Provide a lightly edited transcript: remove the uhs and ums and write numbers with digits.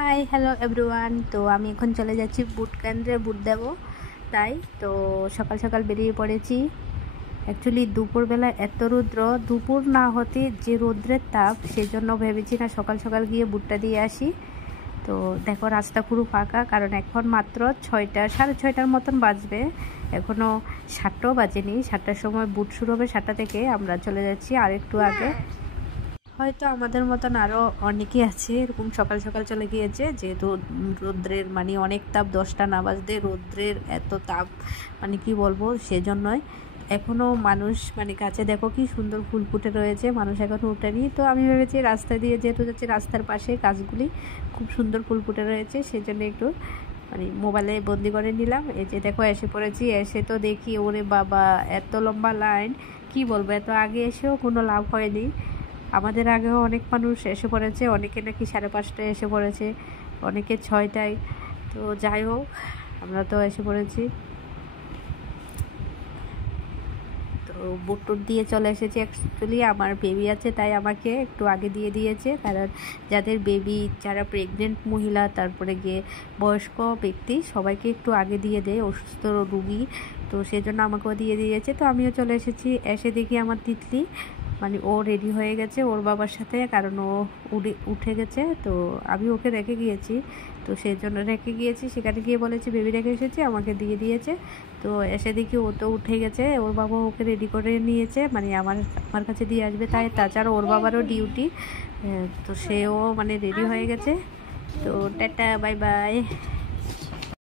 Hi hello everyone. তো আমি এখন চলে যাচ্ছি বুট কেন্দ্রে বুট দেব, তাই তো সকাল সকাল বেরিয়ে পড়েছি। অ্যাকচুয়ালি দুপুরবেলা এত রৌদ্র, দুপুর না হতে যে রৌদ্রের তাপ, সেই জন্য ভেবেছি না সকাল সকাল গিয়ে বুটটা দিয়ে আসি। তো দেখো রাস্তা পুরো ফাঁকা, কারণ এখন মাত্র 6টা, 6:30 মতন বাজবে, এখনও 7টাও বাজেনি। 7টার সময় বুট শুরু হবে, 7টা থেকে আমরা চলে যাচ্ছি আর একটু আগে। হয়তো আমাদের মতন আরও অনেকেই আছে এরকম সকাল সকাল চলে গিয়েছে, যেহেতু রৌদ্রের মানে অনেক তাপ, 10টা না বাজতে রৌদ্রের এত তাপ, মানে কি বলবো, সেজন্যই এখনও মানুষ মানে কাছে দেখো কি সুন্দর ফুল ফুটে রয়েছে, মানুষ এখনও উঠেনি। তো আমি ভেবেছি রাস্তা দিয়ে যেহেতু যাচ্ছি, রাস্তার পাশে গাছগুলি খুব সুন্দর ফুল ফুটে রয়েছে, সেজন্য একটু মানে মোবাইলে বন্দি করে নিলাম। এই যে দেখো এসে পড়েছি, এসে তো দেখি ওরে বাবা এত লম্বা লাইন, কি বলবো, এত আগে এসেও কোনো লাভ হয়নি। আমাদের আগেও অনেক মানুষ এসে পড়েছে, অনেকে নাকি 5:30টায় এসে পড়েছে, অনেকে 6টায়। তো যাই হোক, আমরা তো এসে পড়েছি। তো বুট টুট দিয়ে চলে এসেছি। অ্যাকচুয়ালি আমার বেবি আছে, তাই আমাকে একটু আগে দিয়ে দিয়েছে, কারণ যাদের বেবি, যারা প্রেগনেন্ট মহিলা, তারপরে গিয়ে বয়স্ক ব্যক্তি, সবাইকে একটু আগে দিয়ে দেয়, অসুস্থ রোগী, তো সেজন্য আমাকেও দিয়ে দিয়েছে। তো আমিও চলে এসেছি। এসে দেখি আমার তিতলি মানে ও রেডি হয়ে গেছে ওর বাবার সাথে, কারণ ও উঠে গেছে, তো আমি ওকে রেখে গিয়েছি, তো সেই জন্য রেখে গিয়েছি। সেখানে গিয়ে বলেছি বেবি রেখে এসেছি, আমাকে দিয়ে দিয়েছে। তো এসে দেখি ও তো উঠে গেছে, ওর বাবা ওকে রেডি করে নিয়েছে, মানে আমার কাছে দিয়ে আসবে, তাই তাছাড়া ওর বাবারও ডিউটি, তো সেও মানে রেডি হয়ে গেছে। তো টাটা, বাই বাই।